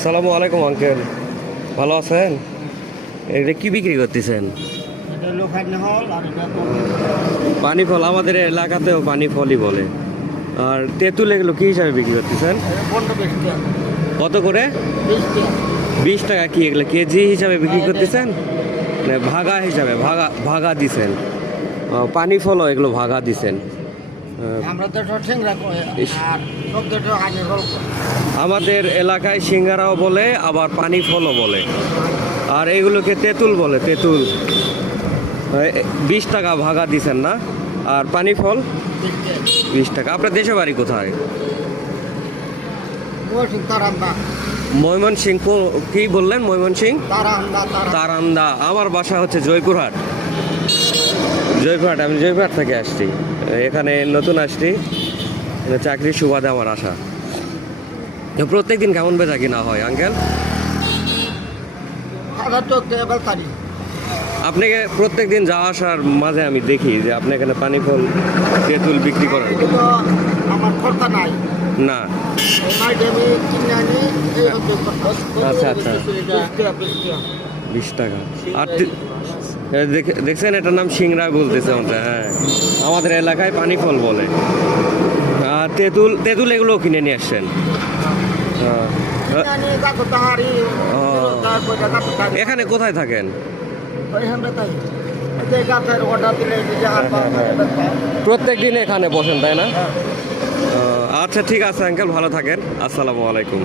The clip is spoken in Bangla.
আসসালামু আলাইকুম আঙ্কেল ভালো আছেন? এটা কি বিক্রি করতেছেন? পানি ফল আমাদের এলাকাতেও পানি ফলই বলে। আর তেঁতুল এগুলো কি হিসাবে বিক্রি করতেছেন? কত করে? বিশ টাকা। কি এগুলো কেজি হিসাবে বিক্রি করতেছেন? ভাগা হিসাবে ভাগা ভাগা দিছেন। পানি ফলও এগুলো ভাগা দিছেন। আমাদের এলাকায় সিঙ্গারাও বলে আবার পানি ফলও বলে। আর এগুলোকে তেঁতুল বলে তেঁতুল। বিশ টাকা ভাগা দিছেন না? আর পানি ফল? বিশ টাকা। আপনার দেশে বাড়ি কোথায়? মৌসুম তারান্দা। ময়মন সিং কি বললেন ময়মন সিং তারান্দা। তারান্দা। আমার বাসা হচ্ছে জয়পুরহাট। জয়পুরহাট আমি জয়পুরহাট থেকে আসছি। এখানে নতুন আসছি। এখানে চাকরির সুবাদে আমার আশা। তো প্রত্যেকদিন কেমন বেচা কিনা হয় আঙ্কেল? আপনাকে প্রত্যেক প্রত্যেকদিন যাওয়া আসার মাঝে আমি দেখি যে আপনি এখানে পানি ফল তেঁতুল বিক্রি করেন। আমার খরচা নাই। না। আচ্ছা, আচ্ছা। বিশ টাকা, আর দেখছেন এটার নাম সিংড়া বলতেছে আমাদের হ্যাঁ। আমাদের এলাকায় পানি ফল বলে। আর তেঁতুল তেঁতুল এগুলো কিনে নিয়ে আসছেন। এখানে কোথায় থাকেন? প্রত্যেক দিন এখানে বসেন, তাই না? আচ্ছা ঠিক আছে, আঙ্কেল, ভালো থাকেন। আসসালামু আলাইকুম।